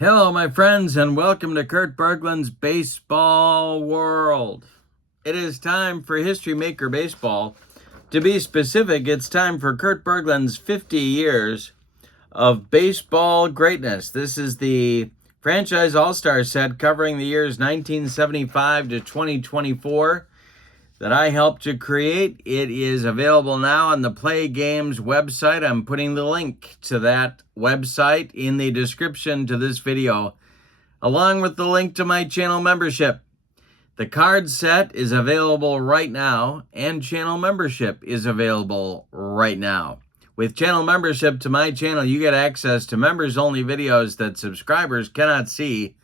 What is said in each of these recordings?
Hello, my friends, and welcome to Kurt Berglund's Baseball World. It is time for History Maker Baseball. To be specific, it's time for Kurt Berglund's 50 years of baseball greatness. This is the Franchise All-Star set covering the years 1975 to 2024 that I helped to create. It is available now on the PLAAY Games website. I'm putting the link to that website in the description to this video, along with the link to my channel membership. The card set is available right now, and channel membership is available right now. With channel membership to my channel, you get access to members-only videos that subscribers cannot see,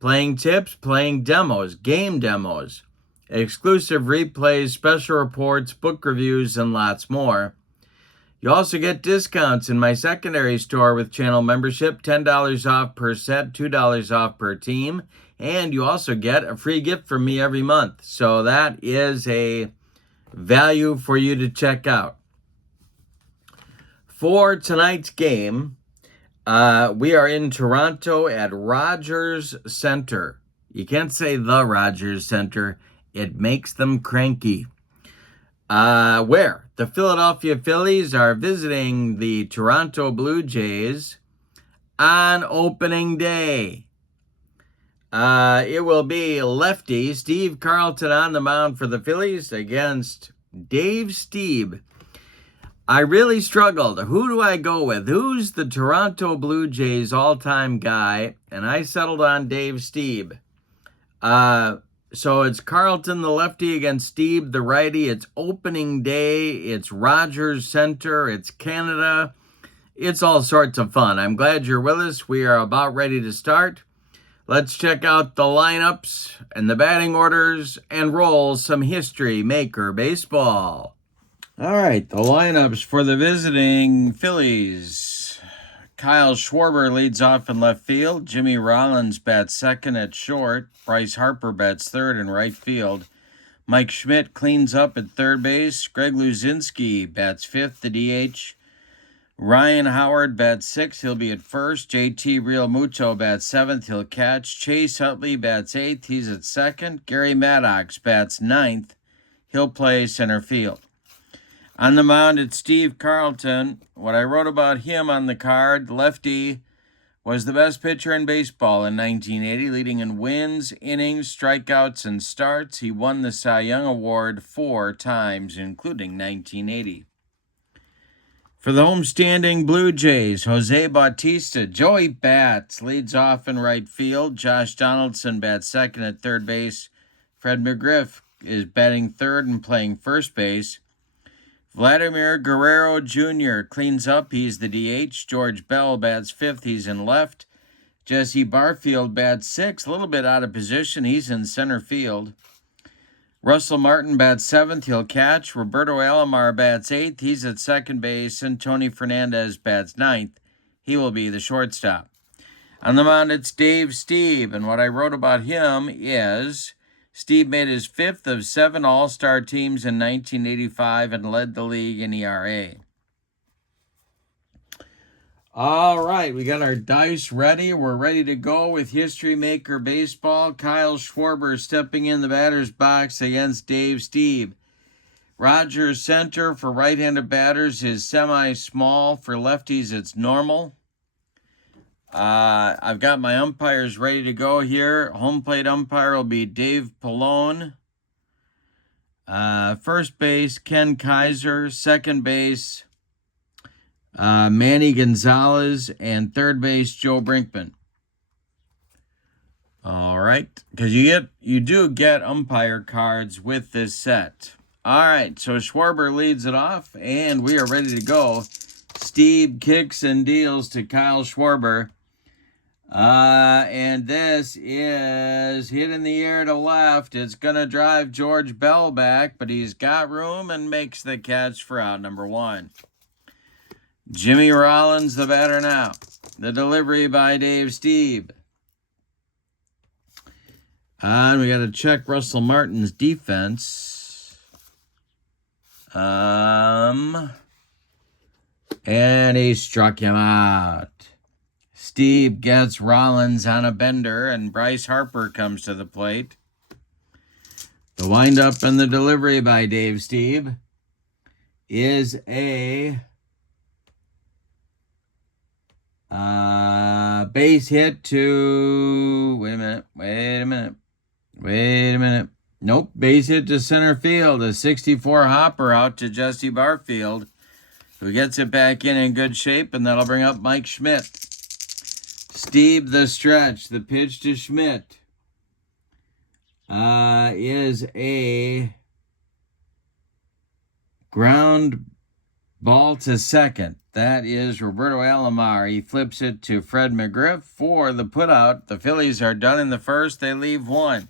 playing tips, playing demos, game demos, exclusive replays, special reports, book reviews, and lots more. You also get discounts in my secondary store with channel membership, $10 off per set, $2 off per team, and you also get a free gift from me every month. So that is a value for you to check out. For tonight's game, we are in Toronto at Rogers Center. You can't say the Rogers Center. It makes them cranky. Where the Philadelphia Phillies are visiting the Toronto Blue Jays on opening day. It will be lefty Steve Carlton on the mound for the Phillies against Dave Stieb. I really struggled. Who do I go with? Who's the Toronto Blue Jays all-time guy? And I settled on Dave Stieb. So it's Carlton, the lefty, against Stieb, the righty. It's opening day. It's Rogers Center. It's Canada. It's all sorts of fun. I'm glad you're with us. We are about ready to start. Let's check out the lineups and the batting orders and roll some History Maker Baseball. All right, the lineups for the visiting Phillies. Kyle Schwarber leads off in left field. Jimmy Rollins bats second at short. Bryce Harper bats third in right field. Mike Schmidt cleans up at third base. Greg Luzinski bats fifth, the DH. Ryan Howard bats sixth. He'll be at first. JT Realmuto bats seventh. He'll catch. Chase Utley bats eighth. He's at second. Gary Maddox bats ninth. He'll play center field. On the mound, it's Steve Carlton. What I wrote about him on the card, lefty, was the best pitcher in baseball in 1980, leading in wins, innings, strikeouts, and starts. He won the Cy Young Award 4 times, including 1980. For the homestanding Blue Jays, Jose Bautista, Joey Bats leads off in right field. Josh Donaldson bats second at third base. Fred McGriff is batting third and playing first base. Vladimir Guerrero Jr. cleans up. He's the DH. George Bell bats fifth. He's in left. Jesse Barfield bats sixth. A little bit out of position. He's in center field. Russell Martin bats seventh. He'll catch. Roberto Alomar bats eighth. He's at second base. And Tony Fernandez bats ninth. He will be the shortstop. On the mound, it's Dave Stieb. And what I wrote about him is Stieb made his fifth of 7 All-Star teams in 1985 and led the league in ERA. All right, we got our dice ready. We're ready to go with History Maker Baseball. Kyle Schwarber stepping in the batter's box against Dave Stieb. Rogers Center for right-handed batters is semi-small. For lefties, it's normal. I've got my umpires ready to go here. Home plate umpire will be Dave Pallone. First base, Ken Kaiser. Second base, Manny Gonzalez. And third base, Joe Brinkman. All right, because you do get umpire cards with this set. All right, so Schwarber leads it off, and we are ready to go. Stieb kicks and deals to Kyle Schwarber. And this is hit in the air to left. It's going to drive George Bell back, but he's got room and makes the catch for out number 1. Jimmy Rollins, the batter now. The delivery by Dave Stieb. And we got to check Russell Martin's defense. And he struck him out. Steve gets Rollins on a bender, and Bryce Harper comes to the plate. The windup and the delivery by Dave Steve is a base hit to... Wait a minute. Nope, base hit to center field. A 64 hopper out to Jesse Barfield, who gets it back in good shape, and that'll bring up Mike Schmidt. Steve the stretch. The pitch to Schmidt is a ground ball to second. That is Roberto Alomar. He flips it to Fred McGriff for the putout. The Phillies are done in the first. They leave one.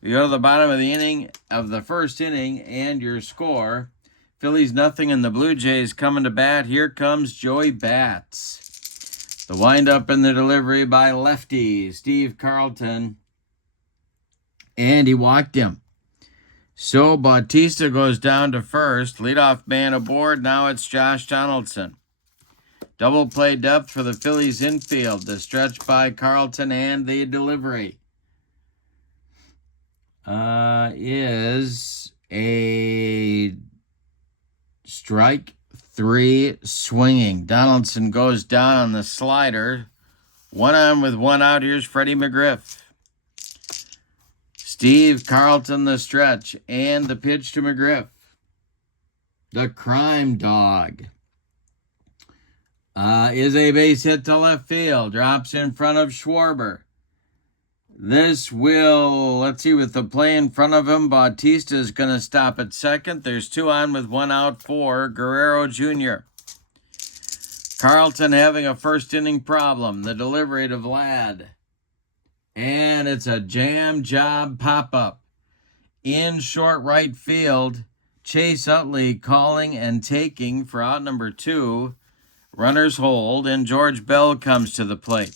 We go to the bottom of the inning, of the first inning, and your score: Phillies nothing, and the Blue Jays coming to bat. Here comes Joey Bats. The windup and the delivery by lefty Steve Carlton, and he walked him. So Bautista goes down to first. Leadoff man aboard. Now it's Josh Donaldson. Double play depth for the Phillies infield. The stretch by Carlton and the delivery is a strike three swinging. Donaldson goes down on the slider. One on with one out. Here's Freddie McGriff. Steve Carlton the stretch and the pitch to McGriff. The crime dog is a base hit to left field. Drops in front of Schwarber. This will, let's see, with the play in front of him, Bautista is going to stop at second. There's two on with one out for Guerrero Jr. Carlton having a first inning problem. The delivery to Vlad. And it's a jam job pop-up. In short right field, Chase Utley calling and taking for out number 2. Runners hold, and George Bell comes to the plate.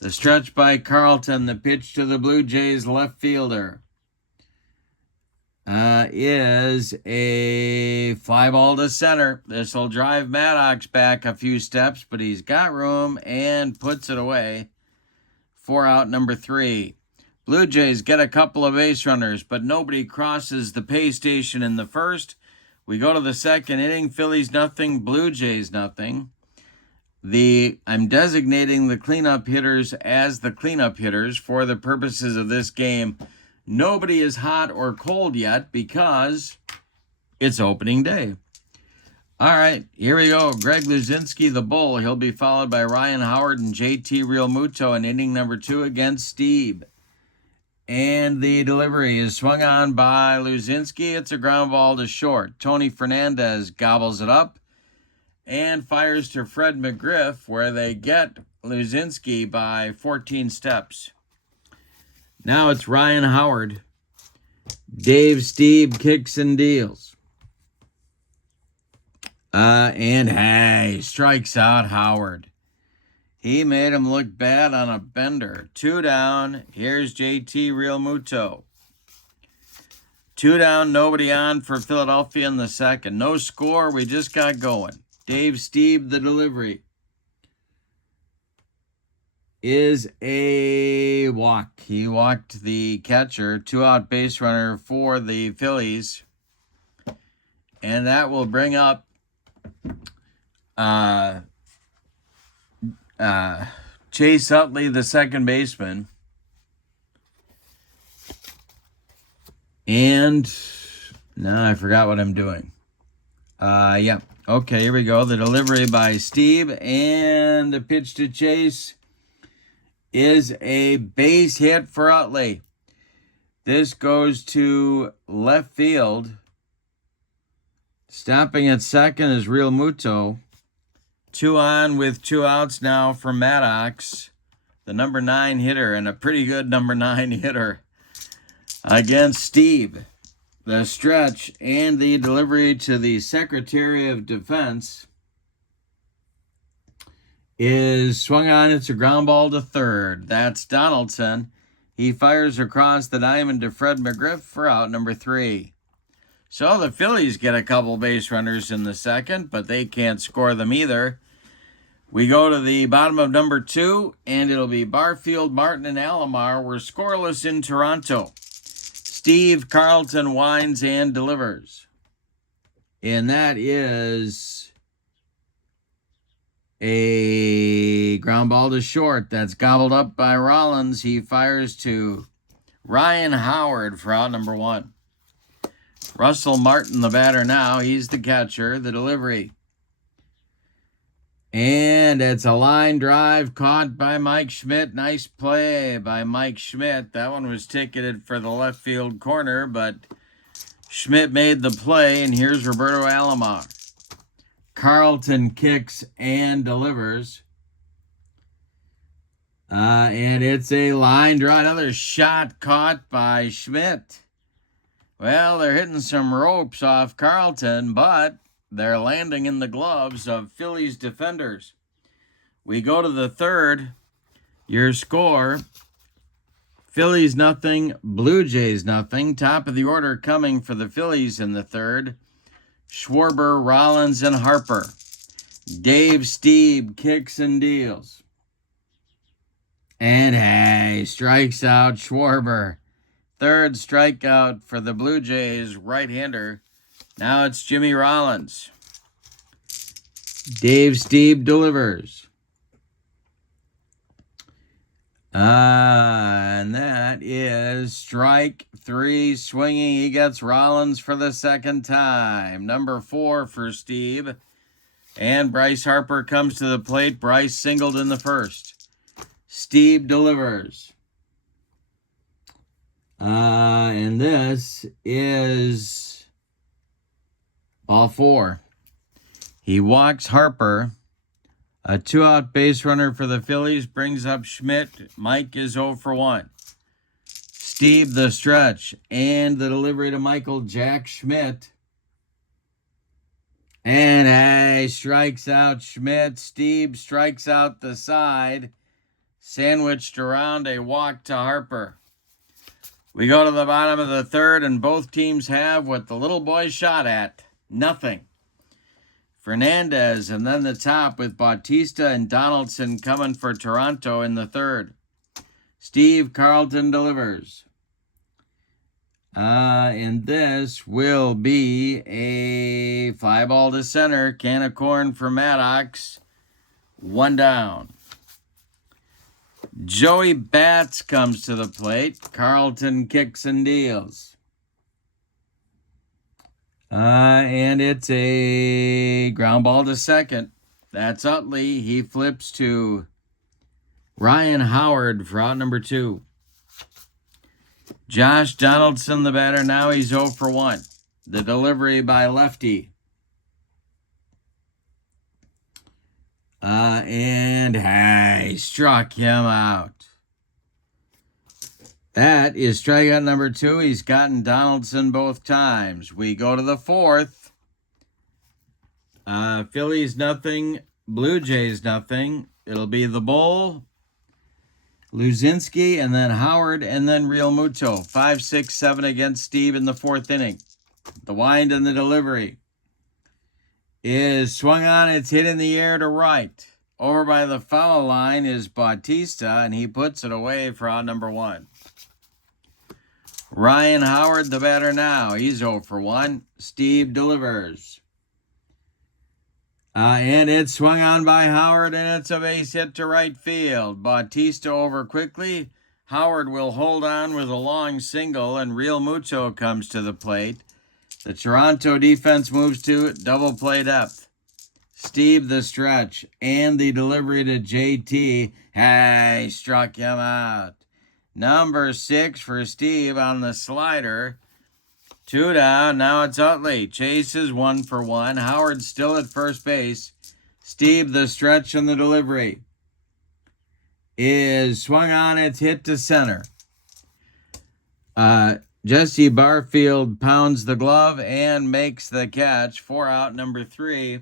The stretch by Carlton, the pitch to the Blue Jays left fielder, is a fly ball to center. This will drive Maddox back a few steps, but he's got room and puts it away for out number 3. Blue Jays get a couple of base runners, but nobody crosses the pay station in the first. We go to the second inning. Phillies nothing, Blue Jays nothing. I'm designating the cleanup hitters as the cleanup hitters for the purposes of this game. Nobody is hot or cold yet because it's opening day. All right, here we go. Greg Luzinski, the bull. He'll be followed by Ryan Howard and JT Realmuto in inning number 2 against Steve. And the delivery is swung on by Luzinski. It's a ground ball to short. Tony Fernandez gobbles it up and fires to Fred McGriff, where they get Luzinski by 14 steps. Now it's Ryan Howard. Dave Steve kicks and deals. And hey, strikes out Howard. He made him look bad on a bender. 2 down. Here's JT Realmuto. 2 down, nobody on for Philadelphia in the second. No score, we just got going. Dave Steve, the delivery is a walk. He walked the catcher. 2-out base runner for the Phillies. And that will bring up Chase Utley, the second baseman. And now I forgot what I'm doing. Yeah. Okay, here we go. The delivery by Steve and the pitch to Chase is a base hit for Utley. This goes to left field. Stopping at second is Realmuto. 2 on with 2 outs now for Maddox, the number 9 hitter, and a pretty good number 9 hitter against Steve. The stretch and the delivery to the Secretary of Defense is swung on. It's a ground ball to third. That's Donaldson. He fires across the diamond to Fred McGriff for out number 3. So the Phillies get a couple base runners in the second, but they can't score them either. We go to the bottom of number 2, and it'll be Barfield, Martin, and Alomar. We're scoreless in Toronto. Steve Carlton winds and delivers. And that is a ground ball to short. That's gobbled up by Rollins. He fires to Ryan Howard for out number 1. Russell Martin, the batter now. He's the catcher. The delivery. And it's a line drive caught by Mike Schmidt. Nice play by Mike Schmidt. That one was ticketed for the left field corner, but Schmidt made the play, and here's Roberto Alomar. Carlton kicks and delivers. And it's a line drive. Another shot caught by Schmidt. Well, they're hitting some ropes off Carlton, but they're landing in the gloves of Phillies defenders. We go to the 3rd. Your score, Phillies nothing, Blue Jays nothing. Top of the order coming for the Phillies in the 3rd. Schwarber, Rollins, and Harper. Dave Stieb kicks and deals. And hey, strikes out Schwarber. 3rd strikeout for the Blue Jays right-hander. Now it's Jimmy Rollins. Dave Stieb delivers. And that is strike 3 swinging. He gets Rollins for the 2nd time. Number 4 for Stieb. And Bryce Harper comes to the plate. Bryce singled in the 1st. Stieb delivers. And this is ball 4. He walks Harper. A 2-out base runner for the Phillies brings up Schmidt. Mike is 0 for 1. Stieb the stretch and the delivery to Michael Jack Schmidt. And he strikes out Schmidt. Stieb strikes out the side. Sandwiched around a walk to Harper. We go to the bottom of the 3rd, and both teams have what the little boy shot at. Nothing. Fernandez, and then the top with Bautista and Donaldson coming for Toronto in the 3rd. Steve Carlton delivers. And this will be a fly ball to center. Can of corn for Maddox. 1 down. Joey Bats comes to the plate. Carlton kicks and deals. And it's a ground ball to 2nd. That's Utley. He flips to Ryan Howard for out number 2. Josh Donaldson, the batter. Now he's 0 for 1. The delivery by lefty. And he struck him out. That is strikeout number 2. He's gotten Donaldson both times. We go to the 4th. Phillies nothing, Blue Jays nothing. It'll be the Bull, Luzinski, and then Howard, and then Real Muto. 5, 6, 7 against Steve in the 4th inning. The wind and the delivery is swung on. It's hit in the air to right. Over by the foul line is Bautista, and he puts it away for out number 1. Ryan Howard, the batter now. He's 0 for 1. Steve delivers. And it's swung on by Howard, and it's a base hit to right field. Bautista over quickly. Howard will hold on with a long single, and Real Muto comes to the plate. The Toronto defense moves to double play depth. Steve the stretch and the delivery to JT. Hey, struck him out. Number 6 for Steve on the slider. 2 down. Now it's Utley. Chase is 1 for 1. Howard still at first base. Steve the stretch and the delivery is swung on. It's hit to center. Jesse Barfield pounds the glove and makes the catch. 4 out, number 3.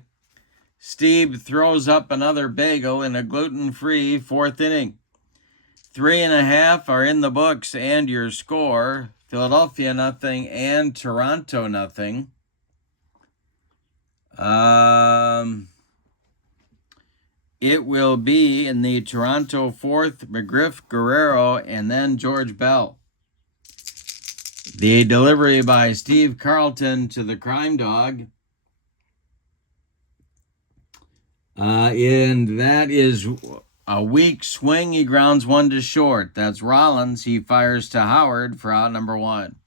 Steve throws up another bagel in a gluten-free 4th inning. 3.5 are in the books, and your score, Philadelphia nothing and Toronto nothing. it will be in the Toronto fourth, McGriff, Guerrero, and then George Bell. The delivery by Steve Carlton to the Crime Dog. And that is a weak swing. He grounds one to short. That's Rollins. He fires to Howard for out number 1.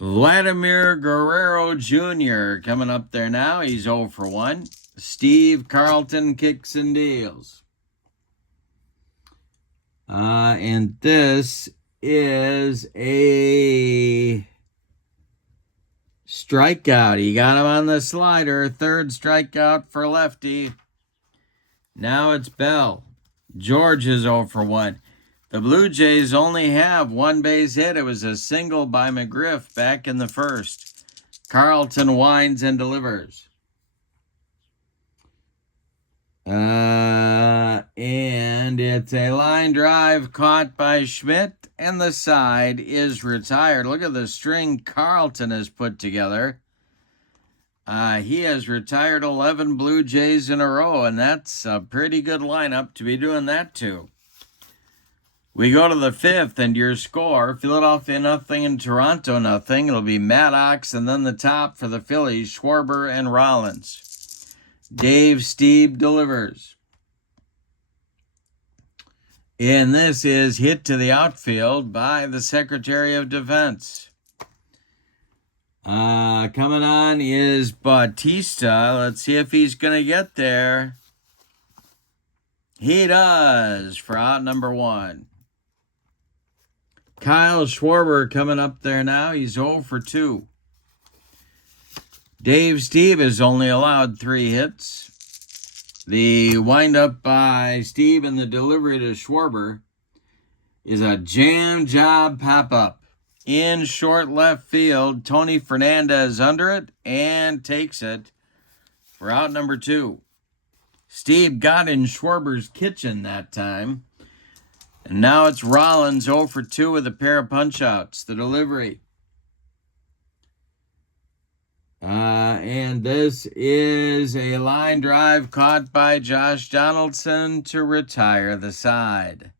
Vladimir Guerrero Jr. coming up there now. He's 0 for 1. Steve Carlton kicks and deals. And this is a strikeout. He got him on the slider. 3rd strikeout for lefty. Now it's Bell. George is 0 for 1. The Blue Jays only have 1 base hit. It was a single by McGriff back in the 1st. Carlton winds and delivers. And it's a line drive caught by Schmidt, and the side is retired. Look at the string Carlton has put together. He has retired 11 Blue Jays in a row, and that's a pretty good lineup to be doing that to. We go to the 5th, and your score, Philadelphia nothing and Toronto nothing. It'll be Maddox, and then the top for the Phillies, Schwarber and Rollins. Dave Steve delivers. And this is hit to the outfield by the Secretary of Defense. Coming on is Bautista. Let's see if he's going to get there. He does for out number 1. Kyle Schwarber coming up there now. He's 0 for 2. Dave Steve has only allowed 3 hits. The windup by Steve and the delivery to Schwarber is a jam job pop-up. In short left field, Tony Fernandez under it and takes it for out number 2. Steve got in Schwarber's kitchen that time. And now it's Rollins 0 for 2 with a pair of punch-outs. The delivery. And this is a line drive caught by Josh Donaldson to retire the side.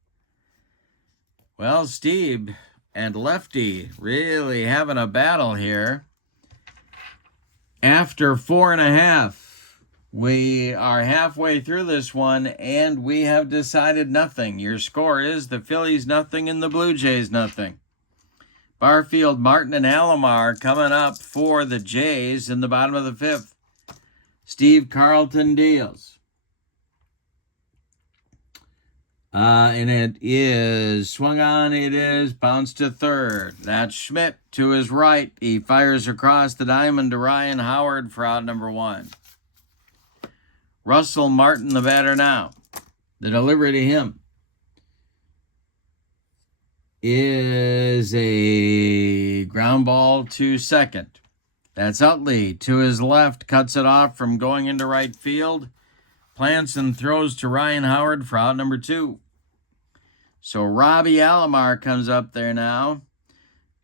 Well, Steve and Lefty really having a battle here. After 4.5, we are halfway through this one, and we have decided nothing. Your score is the Phillies nothing and the Blue Jays nothing. Barfield, Martin, and Alomar coming up for the Jays in the bottom of the 5th. Steve Carlton deals. And it is swung on. It is bounced to 3rd. That's Schmidt to his right. He fires across the diamond to Ryan Howard for out number 1. Russell Martin, the batter now. The delivery to him is a ground ball to 2nd. That's Utley to his left, cuts it off from going into right field. Plants and throws to Ryan Howard for out number 2. So Robbie Alomar comes up there now.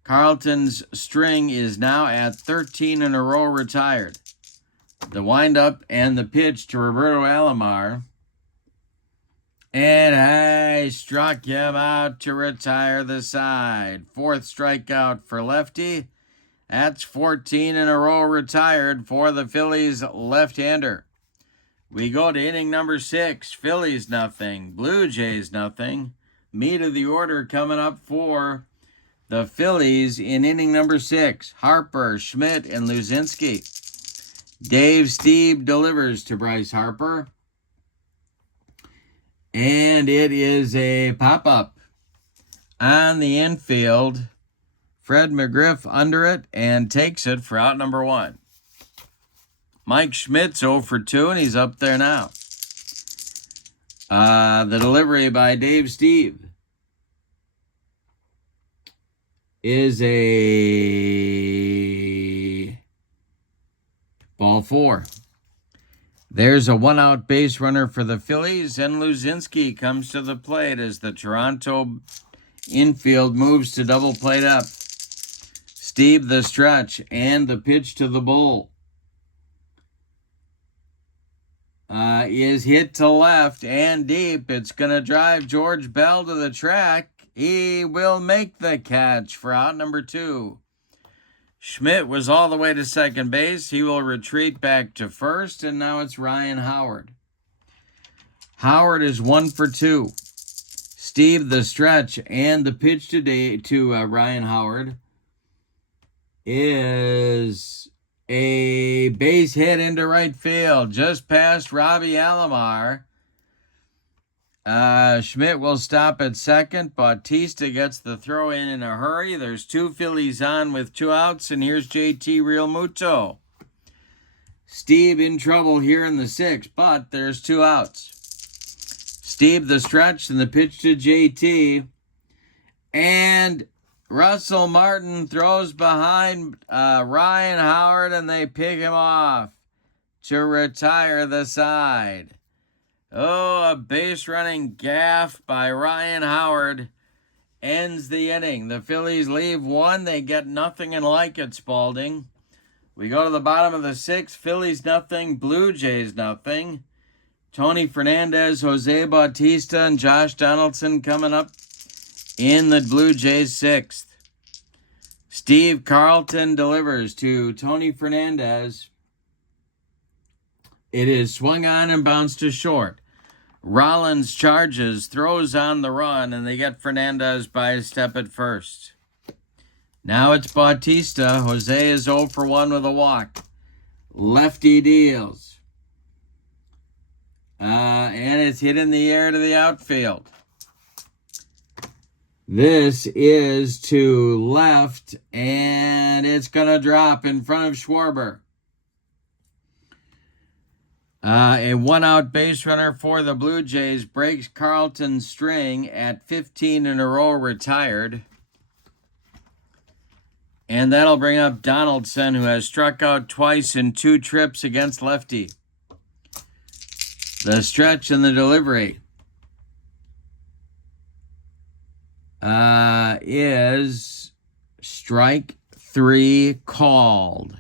Carlton's string is now at 13 in a row retired. The windup and the pitch to Roberto Alomar. And I struck him out to retire the side. 4th strikeout for lefty. That's 14 in a row retired for the Phillies left-hander. We go to inning number 6. Phillies nothing. Blue Jays nothing. Meat of the order coming up for the Phillies in inning number 6. Harper, Schmidt, and Luzinski. Dave Steve delivers to Bryce Harper. And it is a pop-up on the infield. Fred McGriff under it and takes it for out number 1. Mike Schmidt's 0 for 2, and he's up there now. The delivery by Dave Steve is a ball 4. There's a 1-out base runner for the Phillies, and Luzinski comes to the plate as the Toronto infield moves to double plate up. Steve the stretch and the pitch to the bull. is hit to left and deep. It's going to drive George Bell to the track. He will make the catch for out number 2. Schmidt was all the way to second base. He will retreat back to first, and now it's Ryan Howard. Howard is 1 for 2. Steve, the stretch, and the pitch today to Ryan Howard is a base hit into right field, just past Robbie Alomar. Schmidt will stop at second. Bautista gets the throw in a hurry. There's 2 Phillies on with 2 outs, and here's JT Realmuto. Steve in trouble here in the 6th, but there's 2 outs. Steve the stretch and the pitch to JT. And Russell Martin throws behind Ryan Howard, and they pick him off to retire the side. Oh, a base running gaff by Ryan Howard ends the inning. The Phillies leave 1. They get nothing and like it, Spalding. We go to the bottom of the 6th. Phillies nothing, Blue Jays nothing. Tony Fernandez, Jose Bautista, and Josh Donaldson coming up in the Blue Jays 6th. Steve Carlton delivers to Tony Fernandez. It is swung on and bounced to short. Rollins charges, throws on the run, and they get Fernandez by a step at first. Now it's Bautista. Jose is 0 for 1 with a walk. Lefty deals. And it's hit in the air to the outfield. This is to left, and it's going to drop in front of Schwarber. A 1-out base runner for the Blue Jays breaks Carlton's string at 15 in a row retired. And that'll bring up Donaldson, who has struck out twice in 2 trips against lefty. The stretch and the delivery is strike 3 called.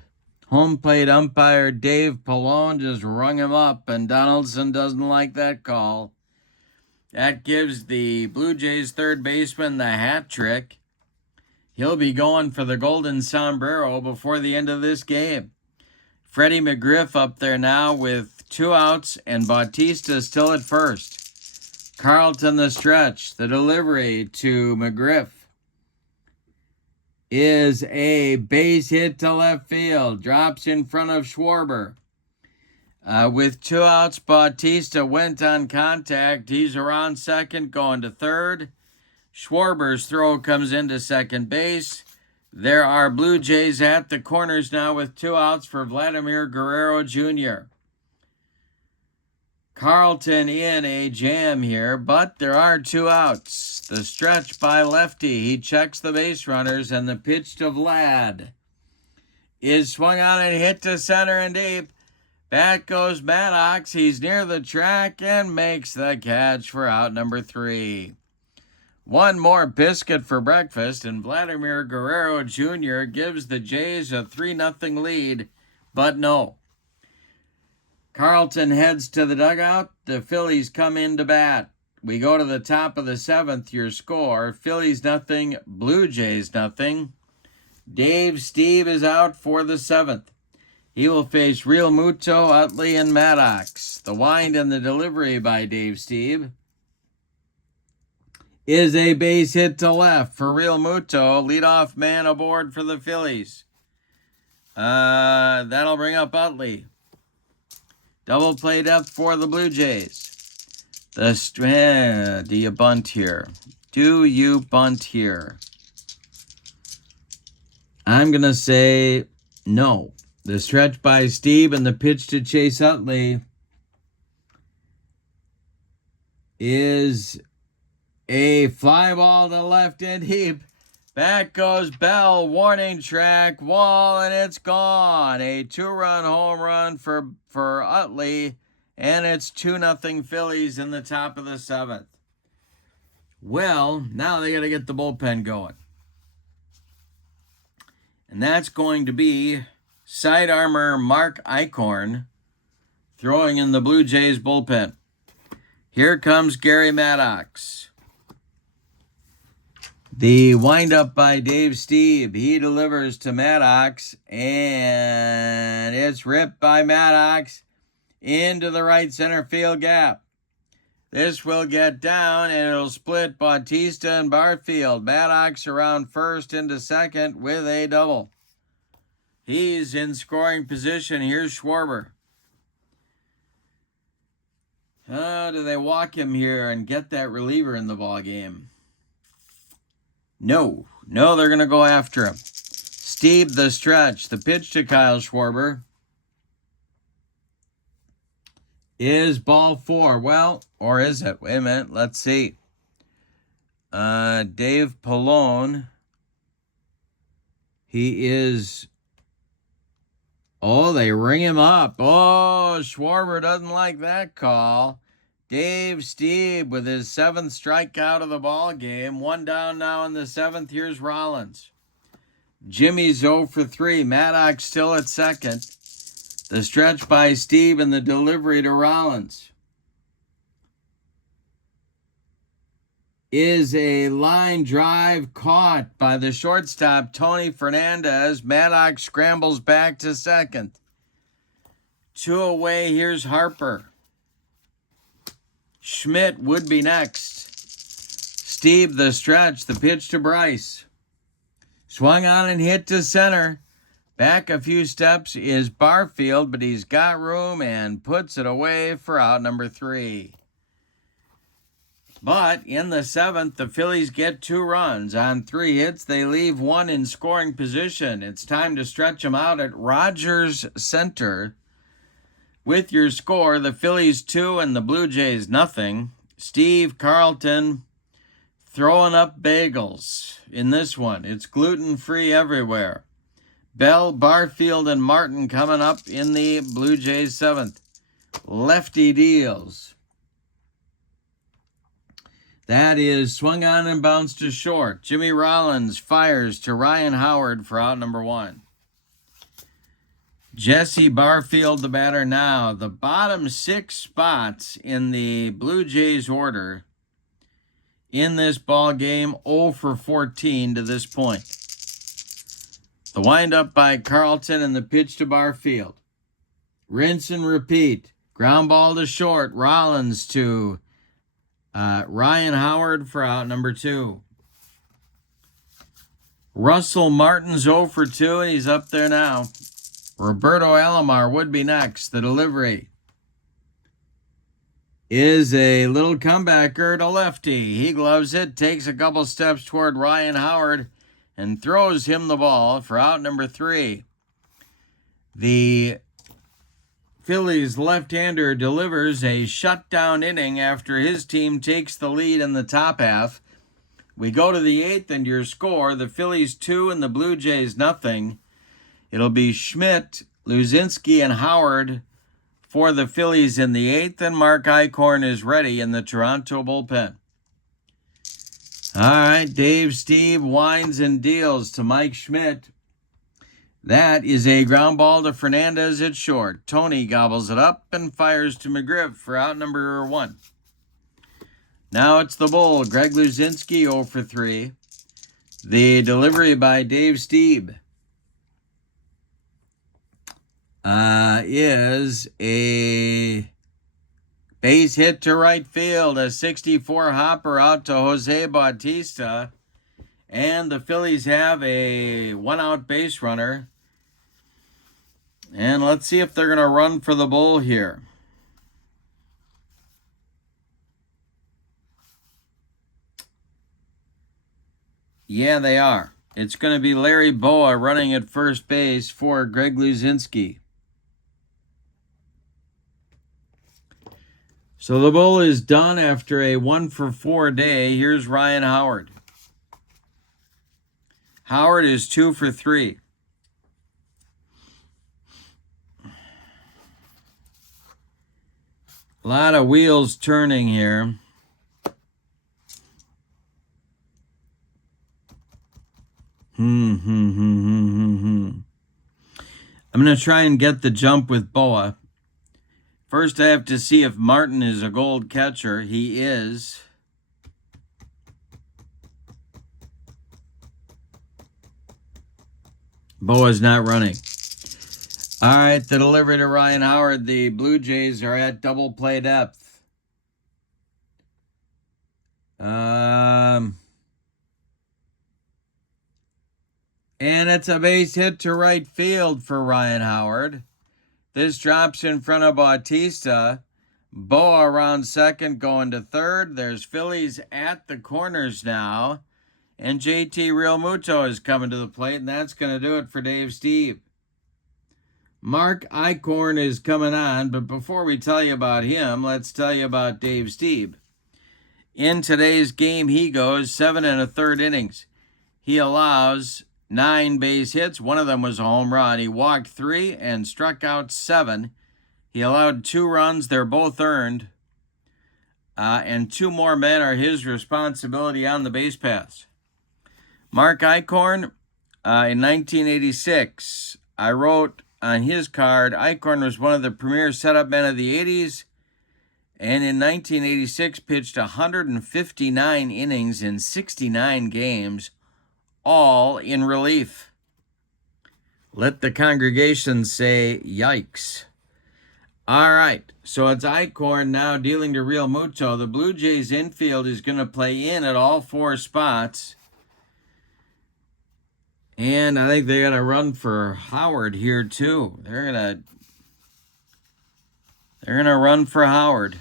Home plate umpire Dave Pallone just rung him up, and Donaldson doesn't like that call. That gives the Blue Jays third baseman the hat trick. He'll be going for the golden sombrero before the end of this game. Freddie McGriff up there now with 2 outs, and Bautista still at first. Carlton the stretch. The delivery to McGriff is a base hit to left field. Drops in front of Schwarber. With 2 outs, Bautista went on contact. He's around second, going to third. Schwarber's throw comes into second base. There are Blue Jays at the corners now with 2 outs for Vladimir Guerrero Jr. Carlton in a jam here, but there are 2 outs. The stretch by lefty. He checks the base runners, and the pitch to Vlad is swung on and hit to center and deep. Back goes Maddox. He's near the track and makes the catch for out number 3. 1 more biscuit for breakfast, and Vladimir Guerrero Jr. gives the Jays a 3-0 lead, but no. Carlton heads to the dugout. The Phillies come in to bat. We go to the top of the 7th. Your score, Phillies nothing, Blue Jays nothing. Dave Steve is out for the 7th. He will face Realmuto, Utley, and Maddox. The wind and the delivery by Dave Steve is a base hit to left for Realmuto. Leadoff man aboard for the Phillies. That'll bring up Utley. Double play depth for the Blue Jays. Do you bunt here? Do you bunt here? I'm going to say no. The stretch by Steve and the pitch to Chase Utley is a fly ball to left and deep. Back goes Bell, warning track, wall, and it's gone. A 2-run home run for Utley, and it's 2-0 Phillies in the top of the 7th. Well, now they got to get the bullpen going. And that's going to be side armor Mark Eichhorn throwing in the Blue Jays bullpen. Here comes Gary Maddox. The windup by Dave Stieb. He delivers to Maddox, and it's ripped by Maddox into the right center field gap. This will get down, and it'll split Bautista and Barfield. Maddox around first into second with a double. He's in scoring position. Here's Schwarber. Do they walk him here and get that reliever in the ball game? No, they're going to go after him. Stieb the stretch. The pitch to Kyle Schwarber is ball 4. Well, or is it? Wait a minute. Let's see. Dave Pallone. He is... Oh, they ring him up. Oh, Schwarber doesn't like that call. Dave Stieb with his 7th strikeout of the ball game. 1 down now in the 7th. Here's Rollins. Jimmy's 0 for 3. Maddox still at second. The stretch by Stieb and the delivery to Rollins is a line drive caught by the shortstop, Tony Fernandez. Maddox scrambles back to second. 2 away. Here's Harper. Schmidt would be next. Stieb the stretch. The pitch to Bryce. Swung on and hit to center. Back a few steps is Barfield, but he's got room and puts it away for out number 3. But in the 7th, the Phillies get 2 runs. On 3 hits, they leave 1 in scoring position. It's time to stretch them out at Rogers Center. With your score, the Phillies 2 and the Blue Jays nothing. Steve Carlton throwing up bagels in this one. It's gluten-free everywhere. Bell, Barfield, and Martin coming up in the Blue Jays 7th. Lefty deals. That is swung on and bounced to short. Jimmy Rollins fires to Ryan Howard for out number 1. Jesse Barfield, the batter now. The bottom 6 spots in the Blue Jays order in this ball game, 0 for 14 to this point. The windup by Carlton and the pitch to Barfield. Rinse and repeat. Ground ball to short. Rollins to Ryan Howard for out number 2. Russell Martin's 0 for 2, and he's up there now. Roberto Alomar would be next. The delivery is a little comebacker to lefty. He gloves it, takes a couple steps toward Ryan Howard, and throws him the ball for out number 3. The Phillies left-hander delivers a shutdown inning after his team takes the lead in the top half. We go to the 8th, and your score, the Phillies 2 and the Blue Jays nothing. It'll be Schmidt, Luzinski, and Howard for the Phillies in the 8th, and Mark Eichhorn is ready in the Toronto bullpen. All right, Dave Stieb winds and deals to Mike Schmidt. That is a ground ball to Fernandez at short. Tony gobbles it up and fires to McGriff for out number 1. Now it's the bull, Greg Luzinski, 0 for 3. The delivery by Dave Stieb is a base hit to right field, a 64 hopper out to Jose Bautista, and the Phillies have a 1-out base runner. And let's see if they're going to run for the bull here. Yeah, they are. It's going to be Larry Boa running at first base for Greg Luzinski. So the bull is done after a 1 for 4 day. Here's Ryan Howard. Howard is 2 for 3. A lot of wheels turning here. I'm going to try and get the jump with Boa. First, I have to see if Martin is a gold catcher. He is. Bo is not running. All right, the delivery to Ryan Howard. The Blue Jays are at double play depth. And it's a base hit to right field for Ryan Howard. This drops in front of Bautista. Bo around second, going to third. There's Phillies at the corners now. And JT Realmuto is coming to the plate, and that's going to do it for Dave Stieb. Mark Eichhorn is coming on, but before we tell you about him, let's tell you about Dave Stieb. In today's game, he goes 7 1/3 innings. He allows 9 base hits. One of them was a home run. He walked 3 and struck out 7. He allowed 2 runs. They're both earned. And 2 more men are his responsibility on the base paths. Mark Eichhorn, in 1986, I wrote on his card, Eichhorn was one of the premier setup men of the 80s, and in 1986 pitched 159 innings in 69 games, all in relief. Let the congregation say, yikes. All right, so it's Eichhorn now dealing to Realmuto. The Blue Jays infield is going to play in at all 4 spots. And I think they got to run for Howard here too. They're gonna run for Howard.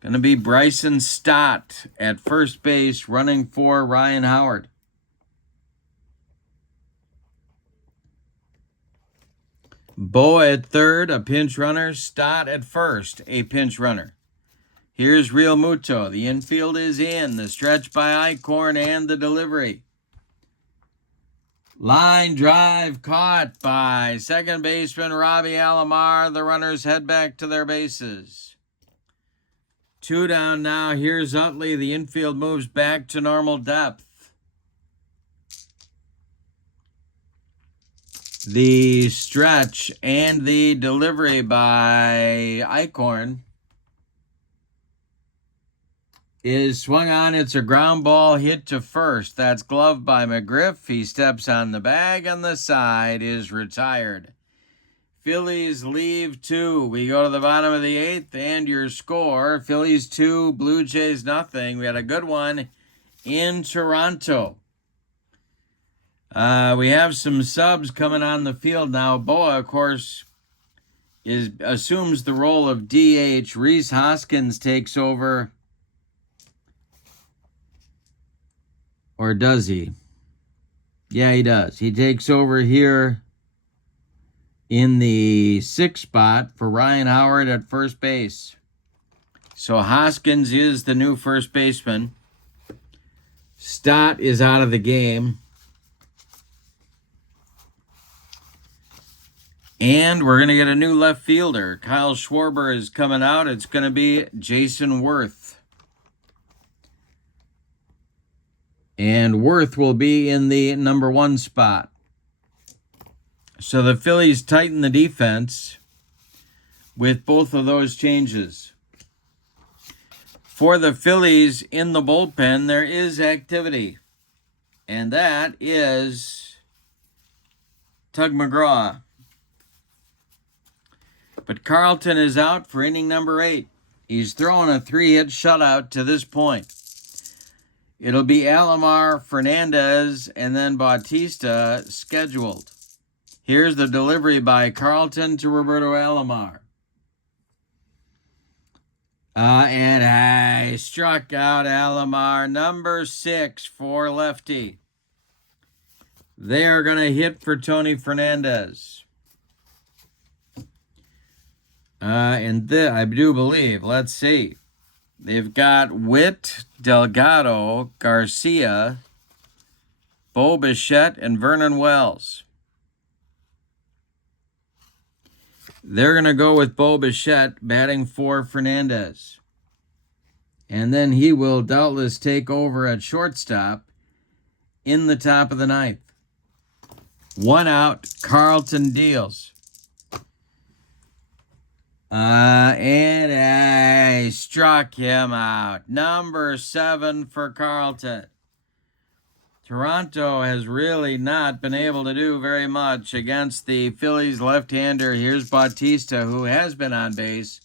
Gonna be Bryson Stott at first base, running for Ryan Howard. Bo at third, a pinch runner. Stott at first, a pinch runner. Here's Realmuto. The infield is in. The stretch by Eichhorn and the delivery. Line drive caught by second baseman Robbie Alomar. The runners head back to their bases. 2 down now. Here's Utley. The infield moves back to normal depth. The stretch and the delivery by Eichhorn is swung on. It's a ground ball hit to first. That's gloved by McGriff. He steps on the bag, and the side is retired. Phillies leave 2. We go to the bottom of the 8th, and your score, Phillies 2, Blue Jays nothing. We had a good one in Toronto. We have some subs coming on the field now. Boa, of course, assumes the role of DH. Rhys Hoskins takes over. Or does he? Yeah, he does. He takes over here in the 6th spot for Ryan Howard at first base. So Hoskins is the new first baseman. Stott is out of the game. And we're going to get a new left fielder. Kyle Schwarber is coming out. It's going to be Jason Worth. And Worth will be in the number 1 spot. So the Phillies tighten the defense with both of those changes. For the Phillies in the bullpen, there is activity. And that is Tug McGraw. But Carlton is out for inning number 8. He's thrown a 3-hit shutout to this point. It'll be Alomar, Fernandez, and then Bautista scheduled. Here's the delivery by Carlton to Roberto Alomar. And I struck out Alomar, number 6 for lefty. They are going to hit for Tony Fernandez. And I do believe, let's see. They've got Witt, Delgado, Garcia, Bo Bichette, and Vernon Wells. They're going to go with Bo Bichette batting for Fernandez. And then he will doubtless take over at shortstop in the top of the 9th. 1 out, Carlton deals. And I struck him out. Number 7 for Carlton. Toronto has really not been able to do very much against the Phillies left-hander. Here's Bautista, who has been on base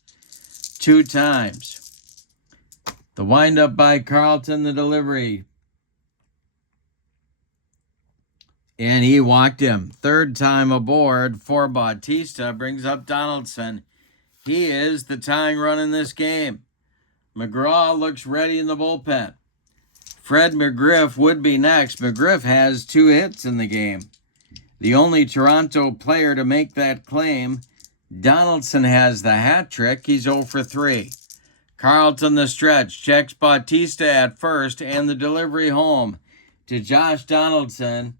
2 times. The windup by Carlton, the delivery. And he walked him. 3rd time aboard for Bautista. Brings up Donaldson. He is the tying run in this game. McGraw looks ready in the bullpen. Fred McGriff would be next. McGriff has 2 hits in the game. The only Toronto player to make that claim. Donaldson has the hat trick. He's 0 for 3. Carlton the stretch. Checks Bautista at first, and the delivery home to Josh Donaldson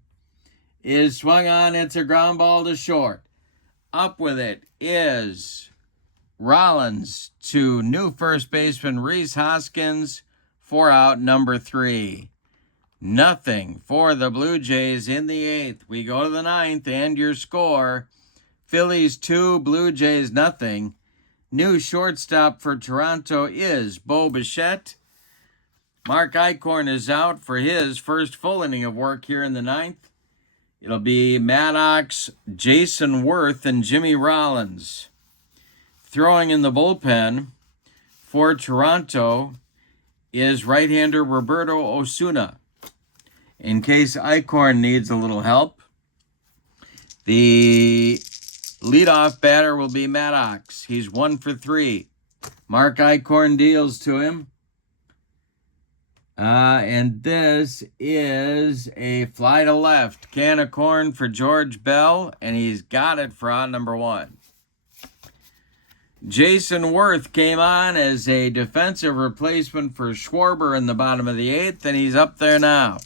is swung on. It's a ground ball to short. Up with it is Rollins to new first baseman Rhys Hoskins. 4 out, number 3. Nothing for the Blue Jays in the 8th. We go to the 9th, and your score, Phillies 2, Blue Jays nothing. New shortstop for Toronto is Bo Bichette. Mark Eichhorn is out for his first full inning of work here in the 9th. It'll be Maddox, Jason Worth, and Jimmy Rollins. Throwing in the bullpen for Toronto is right-hander Roberto Osuna. In case Eichhorn needs a little help, the leadoff batter will be Maddox. He's 1 for 3. Mark Eichhorn deals to him. And this is a fly to left. Can of corn for George Bell, and he's got it for out number 1. Jason Worth came on as a defensive replacement for Schwarber in the bottom of the 8th, and he's up there now.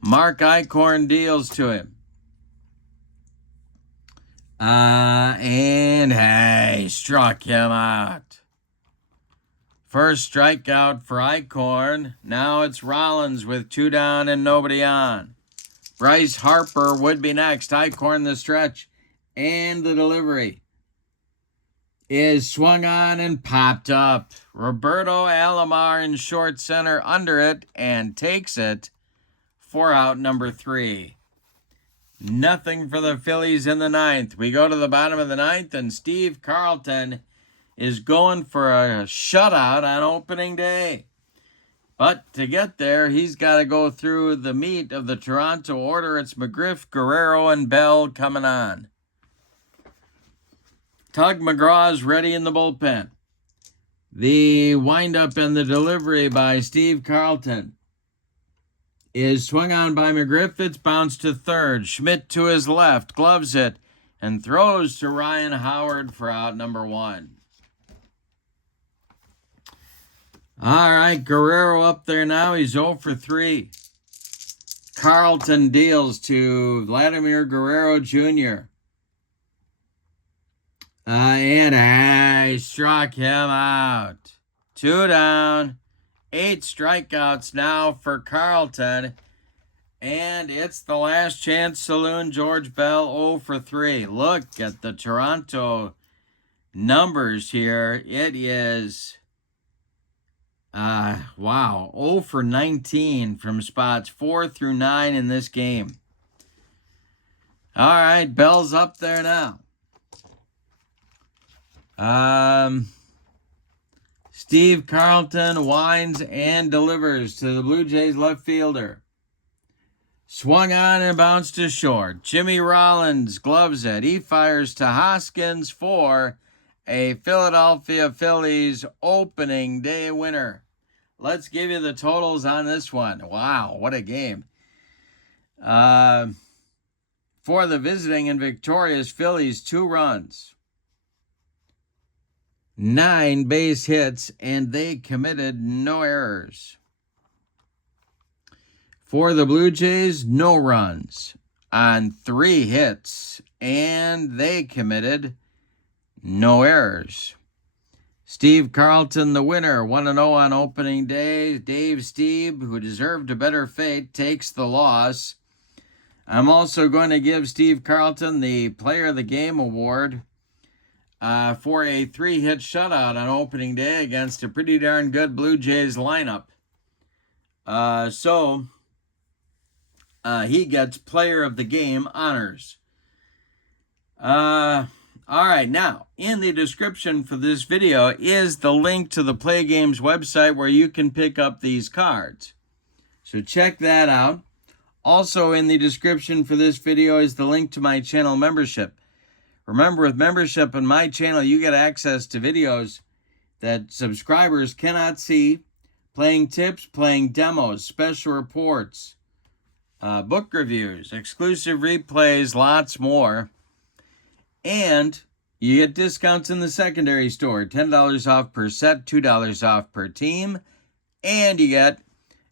Mark Eichhorn deals to him. And hey, struck him out. First strikeout for Eichhorn. Now it's Rollins with 2 down and nobody on. Bryce Harper would be next. Eichhorn the stretch, and the delivery is swung on and popped up. Roberto Alomar in short center under it and takes it. 4 out, number 3. Nothing for the Phillies in the 9th. We go to the bottom of the 9th, and Steve Carlton is going for a shutout on opening day. But to get there, he's got to go through the meat of the Toronto order. It's McGriff, Guerrero, and Bell coming on. Tug McGraw is ready in the bullpen. The windup and the delivery by Steve Carlton is swung on by McGriff. It's bounced to third. Schmidt to his left, gloves it, and throws to Ryan Howard for out number 1. All right, Guerrero up there now. He's 0 for 3. Carlton deals to Vladimir Guerrero Jr. And I struck him out. 2 down. 8 strikeouts now for Carlton. And it's the last chance saloon. George Bell 0 for 3. Look at the Toronto numbers here. It is, wow, 0 for 19 from spots 4 through 9 in this game. All right, Bell's up there now. Steve Carlton winds and delivers to the Blue Jays left fielder. Swung on and bounced to short. Jimmy Rollins gloves it. He fires to Hoskins for a Philadelphia Phillies opening day winner. Let's give you the totals on this one. Wow, what a game. For the visiting and victorious Phillies, 2 runs. 9 base hits, and they committed no errors. For the Blue Jays, no runs on 3 hits, and they committed no errors. Steve Carlton, the winner, 1-0 on opening day. Dave Stieb, who deserved a better fate, takes the loss. I'm also going to give Steve Carlton the Player of the Game award. for a 3-hit shutout on opening day against a pretty darn good Blue Jays lineup. So he gets player of the game honors. All right, now, in the description for this video is the link to the Play Games website where you can pick up these cards. So check that out. Also in the description for this video is the link to my channel membership. Remember, with membership on my channel, you get access to videos that subscribers cannot see, playing tips, playing demos, special reports, book reviews, exclusive replays, lots more. And you get discounts in the secondary store, $10 off per set, $2 off per team, and you get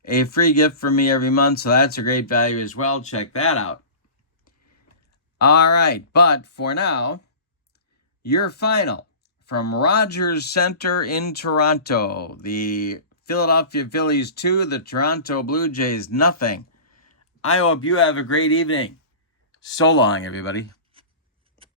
a free gift from me every month, so that's a great value as well. Check that out. All right, but for now, your final from Rogers Center in Toronto. The Philadelphia Phillies 2, the Toronto Blue Jays 0. I hope you have a great evening. So long, everybody.